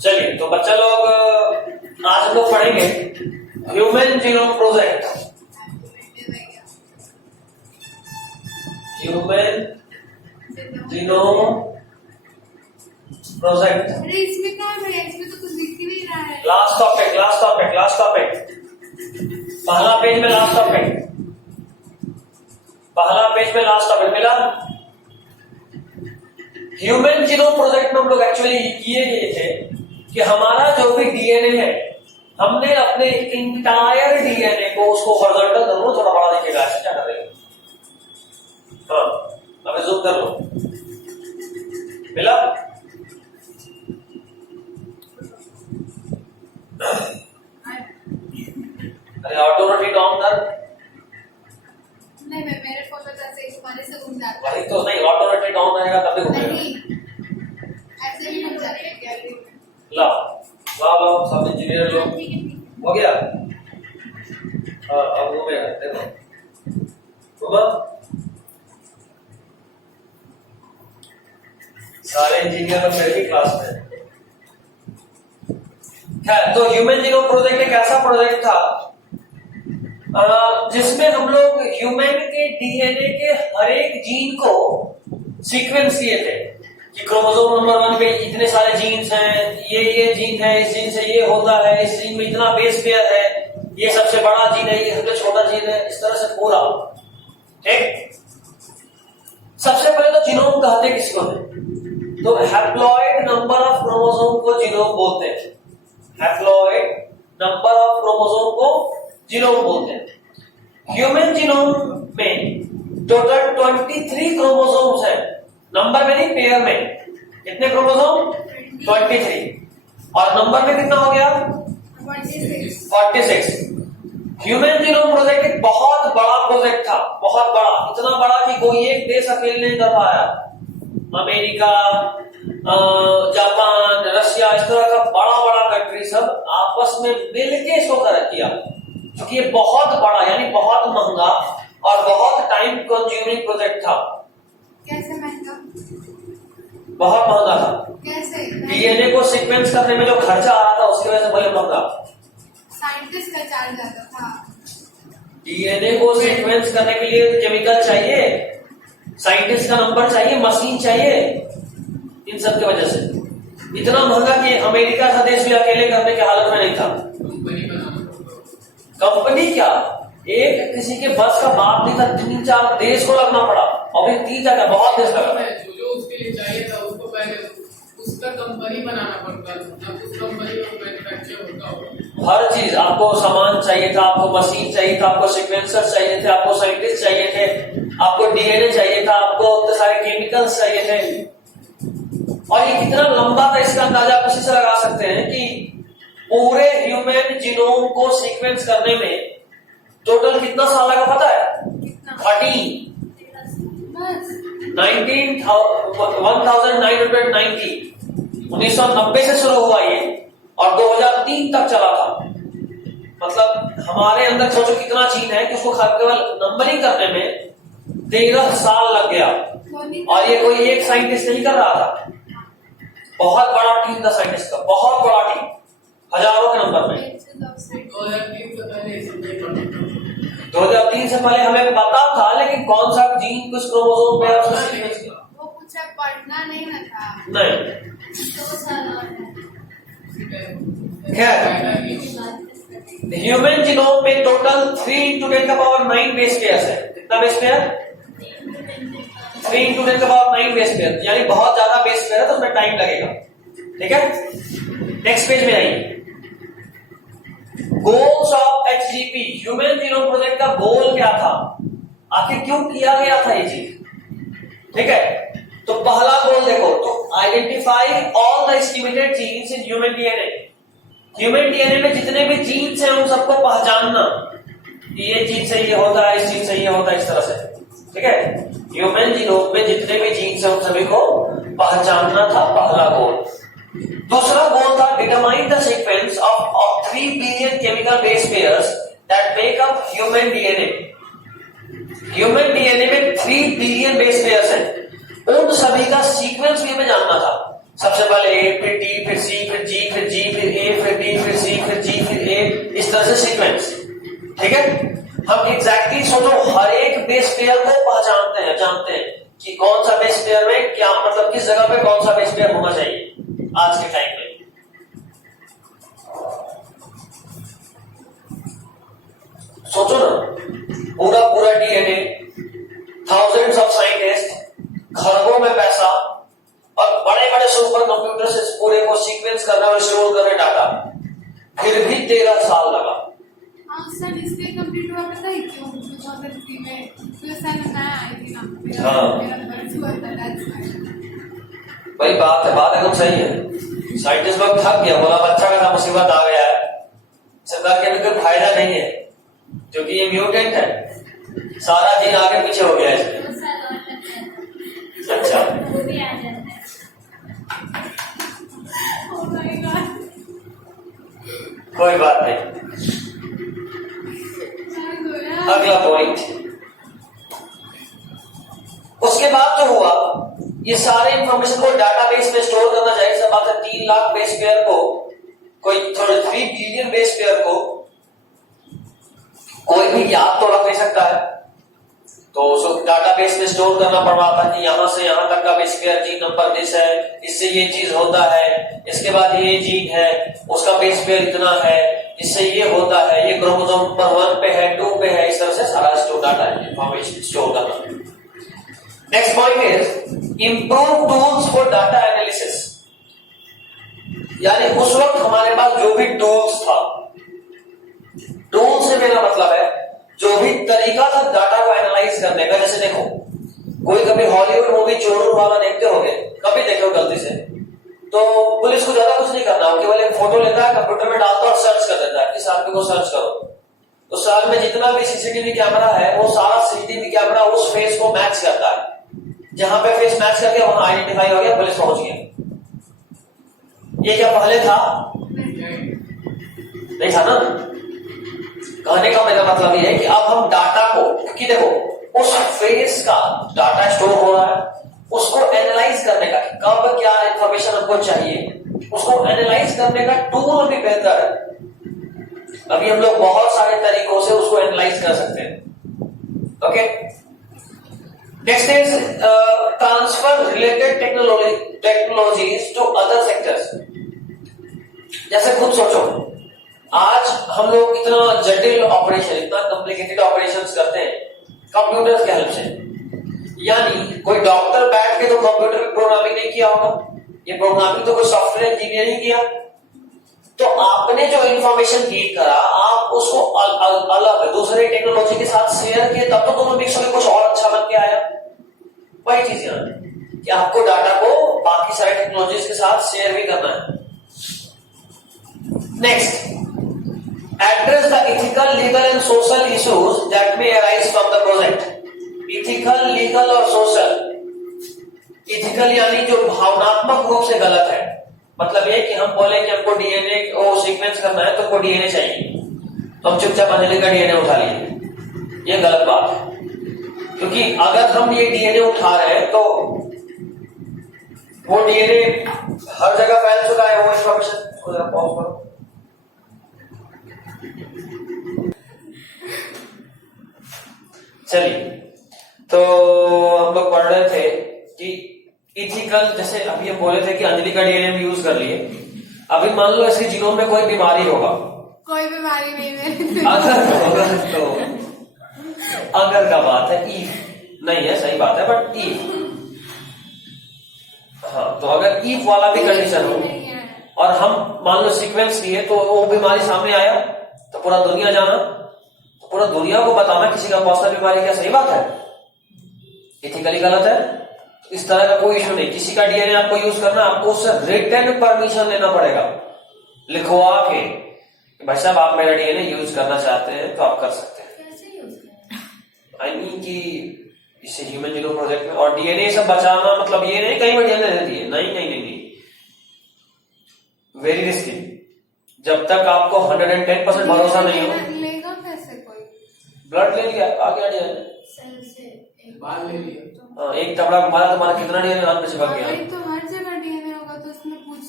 चलिए तो बच्चा लोग आज हम लोग पढ़ेंगे human genome project. Human genome project इसमें क्या है? इसमें तो कुछ दिख ही नहीं रहा है। लास्ट टॉपिक पहला पेज में लास्ट टॉपिक मिला। ह्यूमन जीनोम प्रोजेक्ट में हम लोग एक्चुअली किए गए थे कि हमारा जो भी डीएनए है हमने अपने इंटायर डीएनए को उसको हॉरिजॉन्टल कर लो, थोड़ा बड़ा दिखेगा, ऐसे क्या करेगा। हाँ अब जूम कर लो, मिला। अरे ऑटो रोटेट ऑन कर। नहीं मेरे फोन में ऐसे इस वाले से घूम जाता है। वही तो नहीं, ऑटो रोटेट ऑन रहेगा तभी घूमेगा। नहीं ऐसे भी घूम जाते हैं गैलरी में। लाओ सब इंजीनियर लोग हो गया। हाँ अब घूमेगा, देखो घूमा। सारे इंजीनियर लोग मेरे ही क्लास में। तो ह्यूमन जीनोम प्रोजेक्ट एक ऐसा प्रोजेक्ट था जिसमें हम लोग ह्यूमन के डीएनए के हर एक जीन को सीक्वेंस किए थे कि क्रोमोसोम नंबर 1 पे इतने सारे जीन्स हैं, ये जीन है, इस जीन से ये होता है, इस जीन में इतना बेस पेयर है, ये सबसे बड़ा जीन है, ये सबसे छोटा जीन है, इस तरह से पूरा। ठीक, सबसे पहले तो जीनोम कहते किसको है? तो हैप्लॉइड नंबर ऑफ क्रोमोसोम को जीनोम बोलते हैं। हैप्लॉइड नंबर ऑफ क्रोमोसोम को जीनोम बोलते हैं। ह्यूमन जीनोम में टोटल 23 क्रोमोसोम्स हैं, नंबर में नहीं पेयर में। कितने क्रोमोसोम? 23। और नंबर में कितना हो गया? 46। ह्यूमन जीनोम प्रोजेक्ट एक बहुत बड़ा प्रोजेक्ट था, बहुत बड़ा, इतना बड़ा कि कोई एक देश अकेले नहीं कर पाया। अमेरिका, जापान, रशिया, इस तरह का बड़ा बड़ा कंट्री सब आपस में मिलके इसको किया, क्योंकि ये बहुत बड़ा यानी बहुत महंगा और बहुत टाइम कंज्यूमिंग प्रोजेक्ट था। कैसे महंगा? बहुत महंगा था। कैसे? डीएनए को सीक्वेंस करने में जो खर्चा आ रहा था उसकी वजह से बड़े महंगा। साइंटिस्ट का चार्ज आता था। डीएनए को सीक्वेंस करने के लिए केमिकल चाहिए, साइंटिस्ट का नंबर चाहिए, मशीन चाहिए, इन सब की वजह से इतना महंगा कि अमेरिका का देश भी अकेले करने की हालत में नहीं था। कंपनी क्या, एक किसी के बस का बात नहीं था, 3-4 देश को लगना पड़ा, और 3 जगह बहुत देश लगा। जो उसके लिए चाहिए था उसको पहले उसका कंपनी बनाना पड़ता था, उस कंपनी में मैन्युफैक्चर होता होगा। हर चीज आपको, सामान चाहिए था, आपको मशीन चाहिए था, आपको सीक्वेंसर चाहिए थे, आपको साइंटिस्ट चाहिए थे, आपको डीएनए चाहिए था, आपको इतने सारे केमिकल्स चाहिए थे। और ये कितना लंबा था इसका अंदाजा आप इसी से लगा सकते हैं कि पूरे ह्यूमन जीनोम को सीक्वेंस करने में टोटल कितना साल लगा पता है? 1990 से शुरू हुआ ये और 2003 तक चला था। मतलब हमारे अंदर सोचो कितना जीन है कि उसको केवल नंबरिंग करने में 13 साल लग गया, और ये कोई एक साइंटिस्ट नहीं कर रहा था, बहुत बड़ा टीम था साइंटिस्ट का, बहुत बड़ा टीम, हजारों के नंबर में। 2003 से पहले हमें पता था, लेकिन कौन सा जीन किस क्रोमोसोम पे है उसका सीक्वेंस किया। वो कुछ पढ़ना नहीं ना था। नहीं, खैर ह्यूमन जीनोम में टोटल 3 × 10⁹ बेस पेयर्स है। कितना बेस पेयर? 3 × 10⁹ बेस पेयर, यानी बहुत ज्यादा बेस पेयर है, तो उसमें टाइम लगेगा। ठीक है, नेक्स्ट पेज में आइए। Goals of HGP, human genome project का गोल क्या था, आखिर क्यों किया गया था ये चीज? ठीक है, तो पहला गोल देखो, तो identify all the estimated genes in human DNA. Human DNA में जितने भी जीन्स हैं उन सबको पहचानना कि ये जीन से ये होता है, इस जीन से ये होता है, इस तरह से। ठीक है, ह्यूमन जीनोम में जितने भी जीन्स हैं उन सभी को पहचानना था पहला गोल। दूसरा गोल था determine the sequence of 3 billion chemical base pairs that make up human DNA. Human DNA में 3 बिलियन बेस पेयर्स हैं, उन सभी का सीक्वेंस भी हमें जानना था। सबसे पहले ए, फिर टी, फिर सी, फिर जी, फिर जी, फिर ए, फिर डी, फिर सी, फिर जी, फिर ए, इस तरह से सीक्वेंस। ठीक है, हम एग्जैक्टली सोचो हर एक बेस पेयर को पहचानते हैं, जानते हैं कि कौन सा बेस पेयर में क्या, मतलब किस जगह पे कौन सा बेस पेयर होना चाहिए आज के टाइम में। सोचो ना, पूरा पूरा डीएनए, थाउजेंड्स ऑफ साइंटिस्ट, खरबों में पैसा और बड़े बड़े सुपर कंप्यूटर से पूरे को सीक्वेंस करना और स्टोर करना डाटा, फिर भी 13 साल लगा। हाँ सर, इसलिए कंप्लीट हुआ पता है क्यों? 2003 में यूएसएन में मैं आई थी ना, हाँ। मेरा बर्थ हुआ था, that's why। भाई बात एकदम सही है। साइंटिस्ट लोग थक गया, बोला बच्चा का था, मुसीबत आ गया है, सरकार के भी कोई फायदा नहीं है क्योंकि ये म्यूटेंट है, सारा दिन आगे पीछे हो गया है। अच्छा, वो भी आ जाता है। Oh my God। कोई बात नहीं। अगला पॉइंट, उसके बाद जो हुआ, ये सारे इंफॉर्मेशन को डाटाबेस में स्टोर करना चाहिए। सब बात है 3 लाख बेस पेयर को, कोई 3 बिलियन बेस पेयर को कोई भी याद तो रख नहीं सकता है, तो उसको डाटाबेस में स्टोर करना पड़ता है कि यहां से यहां तक का base pair gene number this है, इससे ये चीज होता है, इसके बाद ये जीन है, उसका बेस पेयर इतना है, इससे ये होता है, ये क्रोमोसोम नंबर 1 पे है, 2 पे है, इस तरह से सारा स्टोर डाटा इंफॉर्मेशन स्टोर करना। Next point is improve tools for data analysis. यानी उस वक्त हमारे पास जो भी टूल्स था, टूल से मेरा मतलब है जो भी तरीका था डाटा को एनालाइज करने का। जैसे देखो, कोई कभी हॉलीवुड मूवी चोर वाला देखते होंगे, कभी देखे हो गलती से, तो पुलिस को ज्यादा कुछ नहीं करना, वो केवल एक फोटो लेता है, कंप्यूटर में डालता है और सर्च कर देता है, इस आदमी को सर्च करो, तो साल में जितना भी सीसीटीवी कैमरा है वो सारा सीसीटीवी कैमरा उस फेस को मैच करता है, जहां पे फेस मैच करके वहां आइडेंटिफाई हो गया, पुलिस पहुंच गया। ये क्या पहले था? नहीं था ना। कहने का मेरा मतलब ये है कि अब हम डाटा को, क्योंकि देखो उस फेस का डाटा स्टोर हो रहा है, उसको एनालाइज करने का, कब क्या इंफॉर्मेशन हमको चाहिए, उसको एनालाइज करने का टूल भी बेहतर है। अभी हम लोग बहुत सारे तरीकों से उसको एनालाइज कर सकते हैं। Okay, next is transfer related technologies to other sectors. जैसे खुद सोचो, आज हम लोग इतना जटिल ऑपरेशन, इतना कॉम्प्लिकेटेड ऑपरेशंस करते हैं कंप्यूटर के हेल्प से। यानी कोई डॉक्टर बैठ के तो कंप्यूटर में प्रोग्रामिंग नहीं किया होगा, ये प्रोग्रामिंग तो कोई सॉफ्टवेयर इंजीनियरिंग किया। तो आपने जो इंफॉर्मेशन गेन करा, आप उसको अलग दूसरे टेक्नोलॉजी के साथ शेयर किए, तब तो दोनों मिक्स होकर कुछ और अच्छा बन के आया। वही चीज है कि आपको डाटा को बाकी सारे टेक्नोलॉजीज के साथ शेयर भी करना है। Next, address the ethical, legal and social issues that may arise from the project. Ethical, legal और social. Ethical यानी जो भावनात्मक रूप से गलत है, मतलब ये कि हम बोले कि हमको डीएनए को सीक्वेंस करना है, तो हमको डीएनए चाहिए, तो हम चुपचाप अनिल का डीएनए उठा लिए, ये गलत बात है। क्योंकि अगर हम ये डीएनए उठा रहे हैं तो वो डीएनए हर जगह फैल चुका है, वो इंफॉर्मेशन पॉज करो। चलिए, तो हम लोग पढ़ रहे थे कि इथिकल, जैसे अभी हम बोले थे कि अंजलि का डीएनए हम यूज कर लिए। अभी मान लो इसके जीनोम में कोई बीमारी होगा, कोई बीमारी नहीं मेरे। अगर का बात है, इफ नहीं है, सही बात है, बट इफ, हाँ, तो अगर इफ वाला भी कंडीशन हो और हम मान लो सीक्वेंस किए, तो वो बीमारी सामने आया तो पूरा दुनिया जाना, तो पूरा दुनिया को बताना किसी का पॉजिटिव बीमारी, क्या सही बात है? इथिकली गलत है। तो इस तरह का कोई इशू नहीं, किसी का डीएनए आपको यूज करना, आपको उससे रिटन परमिशन लेना पड़ेगा, लिखवा के, भाई साहब आप मेरा डीएनए यूज करना चाहते हैं तो आप कर सकते हैं। कैसे यूज करें? आई मीन कि इसे ह्यूमन जीनोम प्रोजेक्ट में, और डीएनए सब बचाना मतलब ये नहीं कहीं डीएनए दे दिए, नहीं नहीं नहीं, वेरी रिस्की। जब तक आपको 110% भरोसा नहीं हो। लेगा कैसे कोई? ब्लड ले लिया, आ गया डीएनए, सेल से एक बाल ले लिया, एक टबड़ा मारा, तुम्हारा कितना डीएनए हाथ में चिपक गया? तो हर जगह डीएनए होगा तो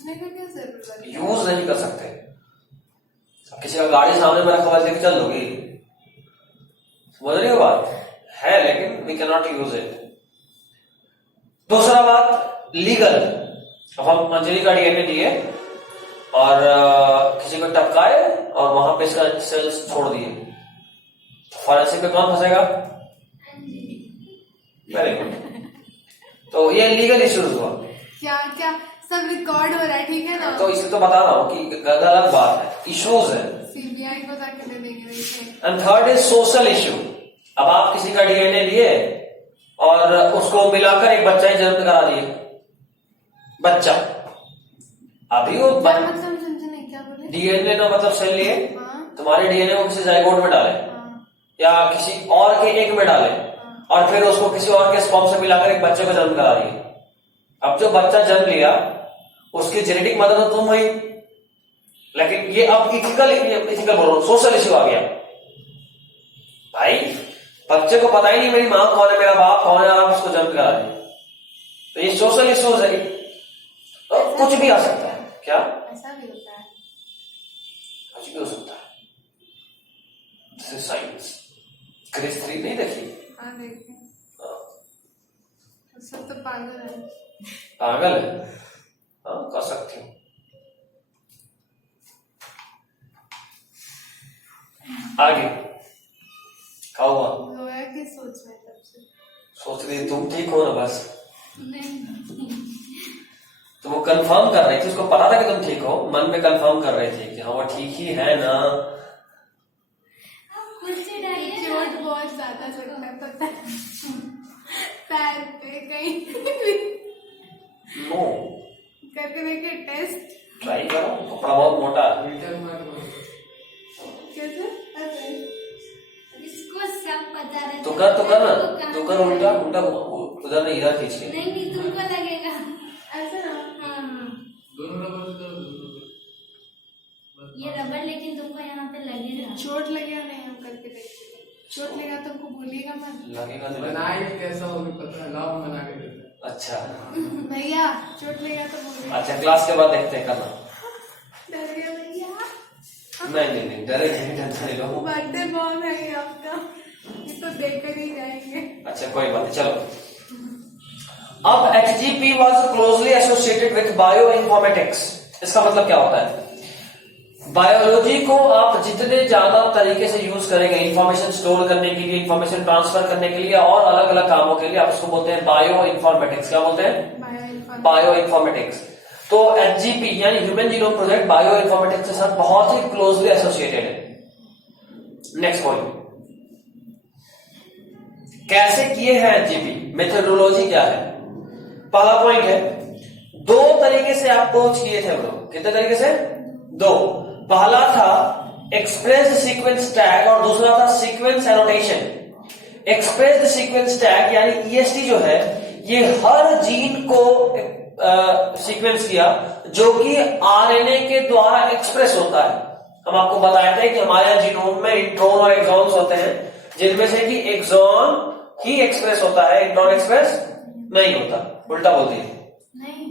पूछने का क्या जरूरत है? यूज नहीं कर सकते। किसी का गाड़ी सामने में रखा हुआ लेके चल लोगे, समझ रही हो बात है, लेकिन we can not use it. दूसरा बात लीगल। अब हम अंजलि का डीएनए दिए और किसी को टपकाए और वहां पे इसका सेल्स छोड़ दिए, फॉरेंसिक पे कौन फंसेगा? Very good. तो ये लीगल इश्यूज हुआ। क्या क्या सब रिकॉर्ड हो रहा है, ठीक है ना? तो इसे तो बता रहा हूँ कि गलत बात है, इश्यूज है। सीबीआई को जाके दे देंगे वैसे। And third is social issue. अब आप किसी का डीएनए लिए और उसको मिलाकर एक बच्चा ही जन्म करा दिए, बच्चा अभी वो क्या मतलब समझे नहीं, क्या बोले? डीएनए का मतलब सेल लिए, हाँ तुम्हारे डीएनए को किसी जाइगोट में डाले हाँ या किसी और के एग में डाले और फिर उसको किसी और के स्पर्म से मिलाकर एक बच्चे को जन्म करा दिए। अब जो बच्चा जन्म लिया उसकी जेनेटिक मदर तो तुम हुई, लेकिन ये अब इथिकल बोल रहा हूं, सोशल इश्यू आ गया। भाई बच्चे को पता ही नहीं मेरी मां कौन है, मेरा बाप कौन है, आप उसको जन्म करा दिए, तो ये सोशल इश्यूज है। तो कुछ भी आ सकता है। क्या ऐसा भी होता है? कुछ भी हो सकता है। This is science. क्रिस 3 नहीं देखी? हाँ देखें, सब तो पागल है। पागल है, हाँ कर सकती हूँ। आगे क्या हुआ? रोया की सोच में तब से। सोच रही तुम ठीक हो ना, बस नहीं तो वो कंफर्म कर रही थी, उसको पता था कि तुम ठीक हो, मन में कंफर्म कर रही थी कि हाँ वो ठीक ही है ना। कुर्सी डालिए ना। चोट बहुत ज्यादा चोट है, पता है, पैर पे कहीं नो, करके देखे टेस्ट। ट्राई करो, कपड़ा बहुत मोटा है। रिटर्न मत करो। कैसे? अरे इसको सब पता रहता तो कर ना, है। तो कर उल्टा उल्टा, उधर नहीं, इधर खींच के। नहीं नहीं तुमको लगेगा। ऐसा ना? हाँ दोनों रबर से करो, दोनों रबर। ये रबर लेकिन तुमको यहाँ पे लगेगा। चोट लगेगा नहीं, हम करके देखते। चोट लगा तो हमको भूलिएगा मत। लगेगा तो लगेगा। बनाए कैसा होगी पता है, लाभ बना के देते हैं। अच्छा भैया चोट लगा तो भूलिएगा। अच्छा, क्लास के बाद देखते हैं, करना। डर गया भैया। नहीं डरे नहीं, टेंशन नहीं लो। बर्थडे बॉम्ब है ये आपका, ये तो देकर ही जाएंगे। अच्छा कोई बात नहीं, चलो। अब HGP was closely associated with bioinformatics। इसका मतलब क्या होता है? बायोलॉजी को आप जितने ज्यादा तरीके से यूज करेंगे इंफॉर्मेशन स्टोर करने के लिए, इंफॉर्मेशन ट्रांसफर करने के लिए और अलग अलग कामों के लिए, आप उसको बोलते हैं बायो इन्फॉर्मेटिक्स। क्या बोलते हैं? Bio informatics. तो HGP यानी human genome project bio informatics के साथ बहुत ही क्लोजली एसोसिएटेड है। नेक्स्ट पॉइंट, कैसे किए हैं HGP, मेथोडोलॉजी क्या है? पहला पॉइंट है, दो तरीके से अप्रोच किए थे हम लोग। कितने तरीके से? दो। पहला था एक्सप्रेस्ड सीक्वेंस टैग और दूसरा था sequence annotation. Expressed sequence tag यानी EST जो है, ये हर जीन को सीक्वेंस किया जो कि RNA के द्वारा एक्सप्रेस होता है। हम आपको बताए थे कि हमारे जीनोम में इंट्रॉन और एक्सॉन्स होते हैं, जिनमें से कि एक्सॉन ही एक्सप्रेस होता है, इंट्रॉन एक्सप्रेस नहीं होता। उल्टा बोल दिए, नहीं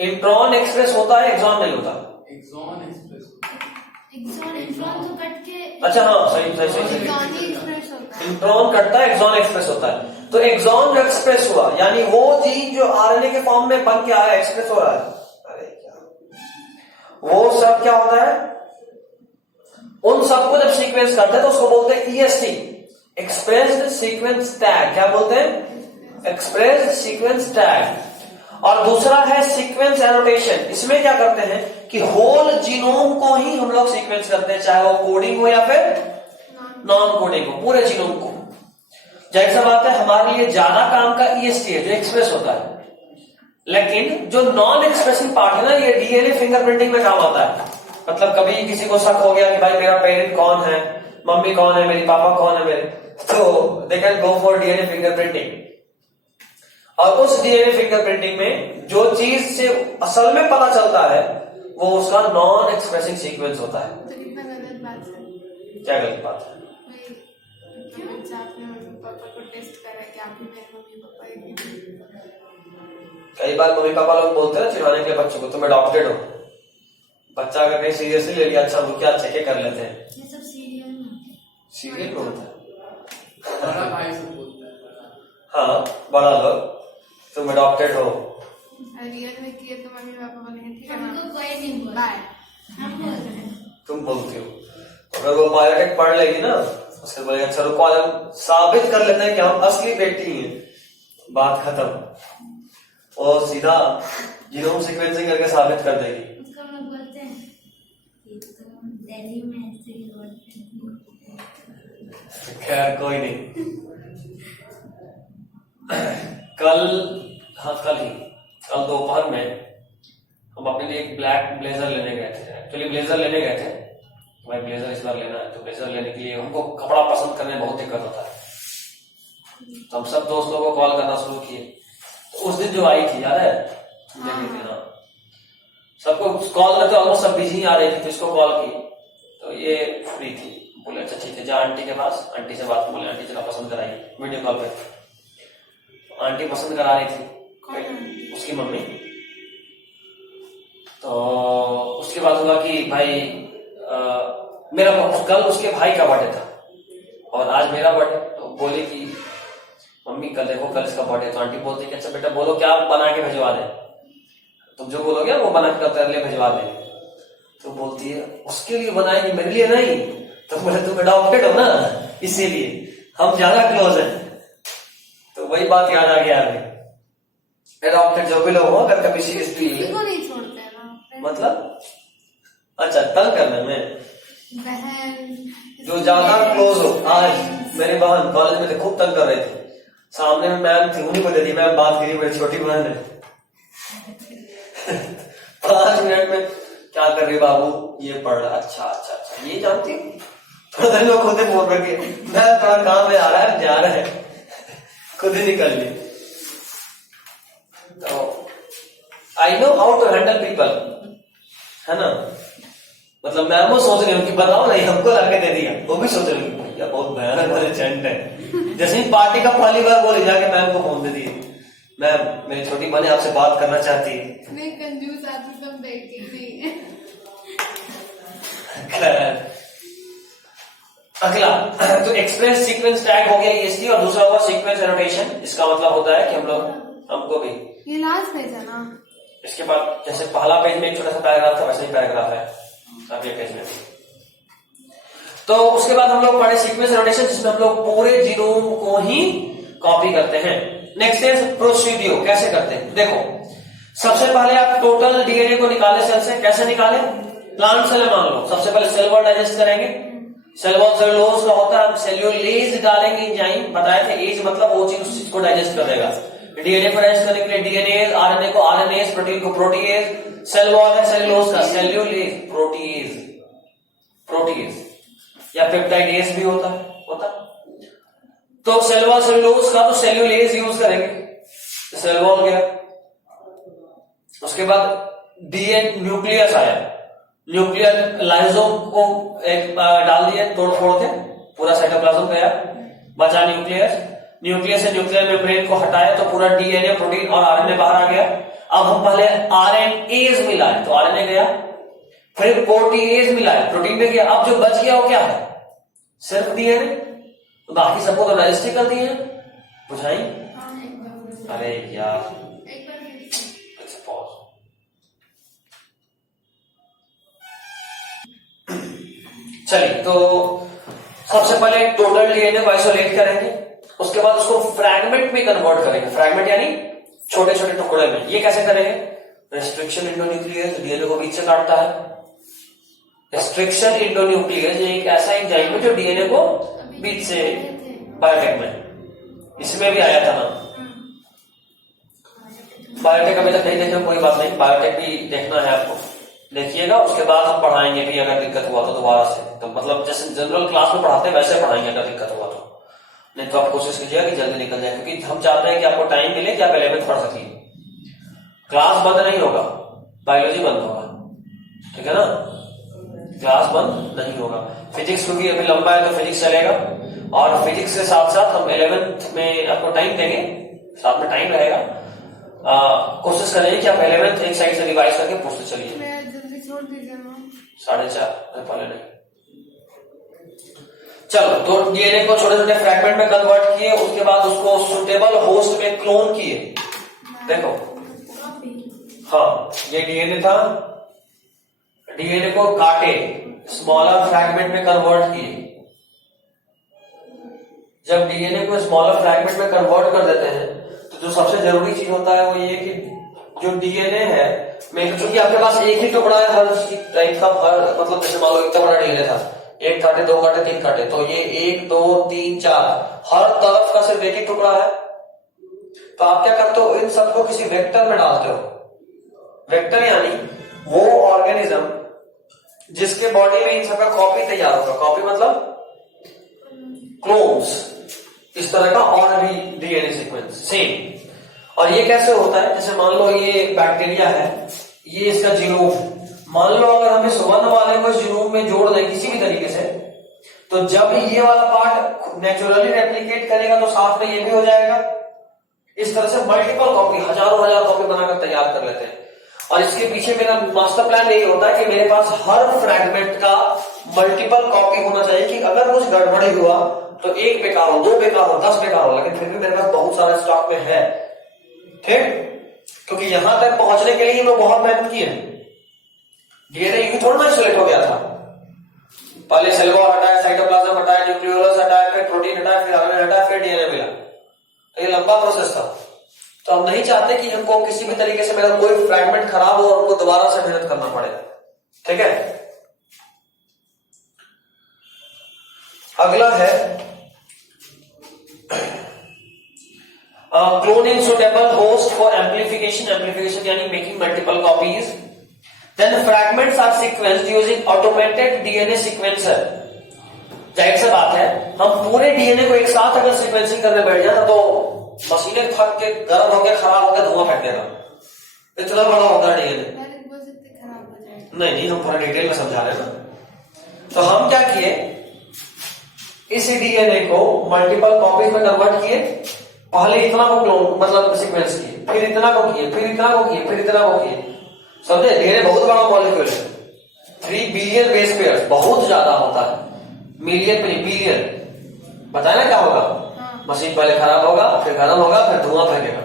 इंट्रॉन एक्सप्रेस होता है, एक्सॉन नहीं होता। Exon express. इंट्रॉन तो कट के। अच्छा हाँ, सही। एक्सप्रेस होता है। इंट्रॉन कटता है, एक्सॉन एक्सप्रेस होता है। तो एक्सॉन एक्सप्रेस हुआ यानी वो जीन जो RNA के फॉर्म में बन के आया, एक्सप्रेस हो रहा है। अरे क्या वो सब क्या होता है? उन सबको जब सीक्वेंस करते हैं तो उसको बोलते हैं EST, एक्सप्रेस्ड सीक्वेंस टैग। क्या बोलते हैं? Expressed sequence tag. और दूसरा है सीक्वेंस एनोटेशन। इसमें क्या करते हैं कि होल जीनोम को ही हम लोग सीक्वेंस करते हैं, चाहे वो कोडिंग हो या फिर नॉन कोडिंग हो, पूरे जीनोम को। जैसा बात है, हमारे लिए ज्यादा काम का EST है जो एक्सप्रेस होता है, लेकिन जो नॉन एक्सप्रेसिंग पार्ट है ना, ये DNA फिंगरप्रिंटिंग में काम आता है। मतलब कभी किसी को शक हो गया कि भाई मेरा पेरेंट कौन है, मम्मी कौन है, मेरी पापा कौन है मेरे, तो they can go for DNA fingerprinting. और उस DNA फिंगरप्रिंटिंग में जो चीज से असल में पता चलता है वो उसका नॉन एक्सप्रेसिंग सीक्वेंस होता है। तो कितना गलत बात है। क्या गलत बात है? आपने मम्मी पापा को टेस्ट करा कि आप ही मेरे मम्मी पापा कई बार मम्मी पापा लोग बोलते हैं चिढ़ाने के लिए बच्चों को, तुम अडॉप्टेड हो। बच्चा अगर कहीं सीरियसली ले लिया, अच्छा वो क्या चेक कर लेते हैं, ये सब सीरियल में सीरियल में होता है। बड़ा भाई से बोलता है। हाँ, बड़ा लोग, तुम अडॉप्टेड हो। रियल में किए तो मम्मी पापा बोलेंगे ठीक है हमको कोई नहीं बोला, बाय। हम बोल रहे हैं। तुम बोलती हो। अगर वो बायोटेक पढ़ लेगी ना, उसके बाद अच्छा रुको हम साबित कर लेते हैं कि हम असली बेटी हैं, बात खत्म। और सीधा जीनोम सीक्वेंसिंग करके साबित कर देगी। उसको हम लोग बोलते हैं ये तो दिल्ली में ऐसे ही बोलते हैं। खैर कोई नहीं। कल दोपहर में हम अपने लिए एक ब्लैक ब्लेजर लेने गए थे। एक्चुअली ब्लेजर लेने गए थे, भाई ब्लेजर इस बार लेना है, तो ब्लेजर लेने के लिए हमको कपड़ा पसंद करने में बहुत दिक्कत होता है। तो हम सब दोस्त लोगों को कॉल करना शुरू किए। तो उस दिन जो आई थी याद है, हाँ, सबको कॉल करते ऑलमोस्ट सब बिजी आ रही थी, तो इसको कॉल की तो ये फ्री थी। बोले अच्छा ठीक है, जा आंटी के पास, आंटी से बात, बोले आंटी चला पसंद कराई वीडियो कॉल पे। आंटी पसंद करा रही थी, उसकी मम्मी। तो उसके बाद हुआ कि भाई मेरा कल उसके भाई का बर्थडे था और आज मेरा बर्थडे। तो बोले कि मम्मी कल देखो, कल इसका बर्थडे। तो आंटी बोलती कि अच्छा बेटा बोलो क्या बना के भिजवा दे, तुम जो बोलोगे वो बना के तेरे लिए भिजवा दे। तो बोलती है उसके लिए बनाएगी, मेरे लिए नहीं। तो बोले तुम अडॉप्टेड हो ना, इसीलिए हम ज्यादा क्लोज हैं। तो वही बात याद आ गया अभी, अडॉप्टेड जो भी लोग हो अगर कभी सीरियसली नहीं छोड़ते हैं ना मतलब, अच्छा तंग करने में बहन जो ज्यादा क्लोज हो। आज मेरी बहन कॉलेज में थे, खूब तंग कर रहे थे। सामने में मैम थी, उन्हीं को दे दी मैम बात करी, मेरी छोटी बहन है। 5 मिनट में क्या कर रही बाबू, ये पढ़ रहा, अच्छा अच्छा अच्छा ये जानती हूँ। थोड़ा देर में खुद ही फोन करके मैं थोड़ा काम में आ रहा है, जा रहा है, खुद ही निकल ली। तो I know how to handle people, है ना। मतलब मैम वो सोच रही हूँ कि बताओ नहीं, हमको लाके दे दिया। वो भी सोच रही हूँ भैया बहुत भयानक वाले चैंट है। जैसे ही पार्टी का पहली बार बोली, जाके मैम को फोन दे दिए, मैम मेरी छोटी बहन आपसे बात करना चाहती है। नहीं कंजूस आदमी कम बेटी थी। अगला तो एक्सप्रेस सीक्वेंस टैग हो गया EST, और दूसरा हुआ सीक्वेंस एनोटेशन। इसका मतलब होता है कि हमको भी ये लास्ट पेज है ना। इसके बाद जैसे पहला पेज में एक छोटा सा पैराग्राफ था, वैसे ही पैराग्राफ है अगले पेज में भी। तो उसके बाद हम लोग पढ़े सीक्वेंस एनोटेशन, जिसमें हम लोग पूरे जीनोम को ही कॉपी करते हैं। नेक्स्ट इज प्रोसीड्यूर, कैसे करते हैं देखो। सबसे पहले आप टोटल डीएनए को निकाले सेल से। कैसे निकाले, प्लांट सेल मान लो, सबसे पहले सेल वॉल डाइजेस्ट करेंगे। सेल वॉल सेलुलोज का होता है, हम सेल्यूलेज डालेंगे एंजाइम, बताए थे एज मतलब वो चीज उस चीज को डाइजेस्ट कर देगा। डीएनए को डाइजेस्ट करने के लिए डीएनए, आरएनए को आरएनएज, प्रोटीन को प्रोटीएज। सेल वॉल है सेलुलोज का, सेल्यूलेज प्रोटीएज, प्रोटीएज या पेप्टाइडेज भी होता है। तो सेल वॉल सेलुलोज का तो सेल्यूलेज यूज करेंगे, सेल वॉल गया। उसके बाद डीएन न्यूक्लियस आया, न्यूक्लियर लाइसोम को एक डाल दिया तोड़ फोड़ के, पूरा साइटोप्लाज्म गया, बचा न्यूक्लियस। न्यूक्लियस से न्यूक्लियर मेम्ब्रेन को हटाया तो पूरा डीएनए, प्रोटीन और आरएनए बाहर आ गया। अब हम पहले आरएनएज मिलाए तो आरएनए गया, फिर प्रोटीएज मिलाए प्रोटीन में गया। अब जो बच गया वो क्या है, सिर्फ डीएनए, बाकी सबको तो डाइजेस्ट कर दिए हैं। बुझाई, अरे यार एक बार चलिए, तो सबसे पहले टोटल डीएनए को आइसोलेट करेंगे, उसके बाद उसको फ्रैगमेंट में कन्वर्ट करेंगे। फ्रैगमेंट यानी छोटे छोटे टुकड़े में। ये कैसे करेंगे, रेस्ट्रिक्शन इंडोन्यूक्लियस डीएनए को बीच से काटता है। रेस्ट्रिक्शन इंडोन्यूक्लियस एक ऐसा एंजाइम है जो डीएनए को बीच से, बायोटेक में इसमें भी आया था ना। बायोटेक अभी तक नहीं देखे, कोई बात नहीं, बायोटेक भी देखना है आपको, देखिएगा। उसके बाद हम पढ़ाएंगे भी, अगर दिक्कत हुआ तो दोबारा से। तो मतलब जैसे जनरल क्लास में पढ़ाते हैं वैसे पढ़ाएंगे अगर दिक्कत हुआ तो। नहीं तो आप कोशिश कीजिएगा कि जल्दी निकल जाए, क्योंकि हम चाहते हैं कि आपको टाइम मिले कि आप 11th पढ़ सकिए। क्लास बंद नहीं होगा, बायोलॉजी बंद होगा, ठीक है ना, क्लास बंद नहीं होगा। फिजिक्स क्योंकि अभी लंबा है तो फिजिक्स चलेगा, और फिजिक्स के साथ साथ हम 11th में आपको टाइम देंगे, साथ में टाइम रहेगा। कोशिश करेंगे कि आप एलिमेंट एक साइड से रिवाइज करके पूछते चलिए। मैं जल्दी छोड़ दीजिए मैम। 4:30 पहले नहीं। चलो, तो डीएनए को छोटे छोटे फ्रैगमेंट में कन्वर्ट किए, उसके बाद उसको सुटेबल होस्ट में क्लोन किए। देखो, हाँ, ये डीएनए था, डीएनए को काटे, स्मॉलर फ्रैगमेंट में कन्वर्ट किए। जब डीएनए को स्मॉलर फ्रैगमेंट में कन्वर्ट कर देते हैं तो जो सबसे जरूरी चीज होता है वो ये कि जो डीएनए है, क्योंकि आपके पास एक ही टुकड़ा है हर टाइप का, हर मतलब जैसे मान लो इतना बड़ा डीएनए था, 1 काटे 2 काटे 3 काटे, तो ये 1 2 3 4 हर तरफ का सिर्फ एक ही टुकड़ा है। तो आप क्या करते हो, इन सबको किसी वेक्टर में डालते हो। वेक्टर यानी वो ऑर्गेनिज्म जिसके बॉडी में इन सबका कॉपी तैयार होगा। कॉपी मतलब क्लोन्स, इस तरह का और भी डीएनए सीक्वेंस सेम। और ये कैसे होता है, जैसे मान लो ये बैक्टीरिया है, ये इसका जीनोम, मान लो अगर हम इस 1 वाले को इस जीनोम में जोड़ दें किसी भी तरीके से, तो जब ये वाला पार्ट नेचुरली रेप्लिकेट करेगा तो साथ में ये भी हो जाएगा। इस तरह से मल्टीपल कॉपी, हजारों हजार कॉपी बनाकर तैयार कर लेते हैं। और इसके पीछे मेरा मास्टर प्लान यही होता है कि मेरे पास हर फ्रैगमेंट का मल्टीपल कॉपी होना चाहिए कि अगर कुछ गड़बड़ी हुआ तो 1 बेकार हो, 2 बेकार हो, 10 बेकार हो, लेकिन फिर भी मेरे पास बहुत सारा स्टॉक में है। ठीक, क्योंकि यहां तक पहुंचने के लिए मैं बहुत मेहनत की है। डीएनए यूं थोड़ा ना आइसोलेट हो गया था, पहले सेल वॉल हटाया, साइटोप्लाज्म हटाया, न्यूक्लियोलस हटाया, फिर प्रोटीन हटाया, फिर आरएनए हटाया, फिर डीएनए मिला। तो ये लंबा प्रोसेस था। तो हम नहीं चाहते कि हमको किसी भी तरीके से मेरा कोई फ्रैगमेंट खराब हो और हमको दोबारा से मेहनत करना पड़े। ठीक है, अगला है cloning suitable host for amplification. Amplification यानी making multiple copies. Then fragments are sequenced using automated DNA sequencer. जाहिर सी बात है, हम पूरे डीएनए को एक साथ अगर सीक्वेंसिंग करने बैठ जाए तो मशीनें थक के गर्म होकर खराब होकर धुआं फेंक देगा। इतना बड़ा होता है डीएनए। खराब हो जाएगा। नहीं, हम पूरा डिटेल में समझा रहे हैं ना। तो हम क्या किए, इस डीएनए को मल्टीपल कॉपीज में कन्वर्ट किए। पहले इतना को क्लोन मतलब सीक्वेंस किए, फिर इतना को किए, फिर इतना को किए, फिर इतना को किए। समझे, डीएनए बहुत बड़ा मॉलिक्यूल है, 3 बिलियन बेस पेयर्स, बहुत ज्यादा होता है। मिलियन पे नहीं, बिलियन। बताया ना क्या होगा, मशीन पहले खराब होगा, फिर गर्म होगा, फिर धुआं फेंकेगा।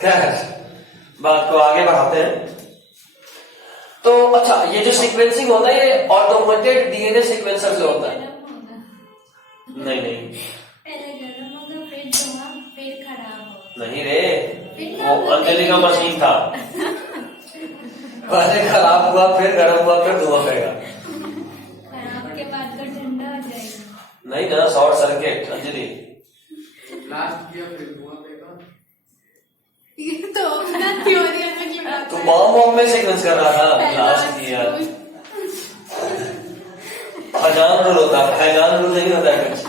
क्या है, बात को आगे बढ़ाते हैं। तो अच्छा, ये जो सीक्वेंसिंग होता है ये ऑटोमेटेड डीएनए सीक्वेंसर से होता है। नहीं, पहले गर्म होगा, फिर धुआं, फिर खराब होगा। नहीं रे, वो अंजलि का मशीन था। पहले खराब हुआ, फिर गर्म हुआ, फिर धुआं फेंका। खराब के बाद तो ठंडा हो जाएगा। नहीं ना, शॉर्ट सर्किट। अंजलि ब्लास्ट किया, फिर धुआं फेंका। ये तो अपना थ्योरी अलग लगा। तू बॉम्ब में सीक्वेंस कर रहा था, ब्लास्ट किया। फैजान रूल होता है, फैजान रूल नहीं होता है कुछ।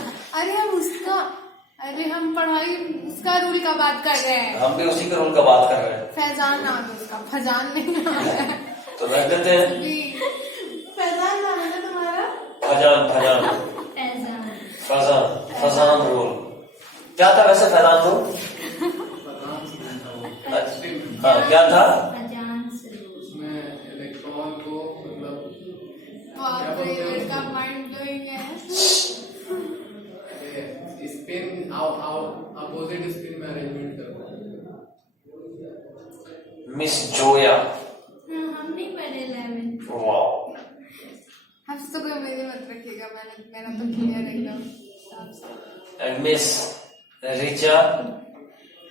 अरे हम पढ़ाई उसका रूल का बात कर रहे हैं। हम भी उसी के रूल का बात कर रहे हैं। फैजान नाम है उसका, फैजान नहीं नाम है। तो रख देते हैं, फैजान नाम है ना तुम्हारा? फैजान, फैजान रूल। क्या था वैसे फैजान रूल? हाँ, क्या था? उसमें इलेक्ट्रॉन को मतलब का माइंड ब्लोइंग है। स्पिन अपोजिट स्पिन में अरेंजमेंट करो। मिस जोया, हम नहीं पढ़े 11th। वाओ। हमसे तो कोई उम्मीद मत रखिएगा, मेरा तो क्लियर एकदम। एंड मिस रिचा,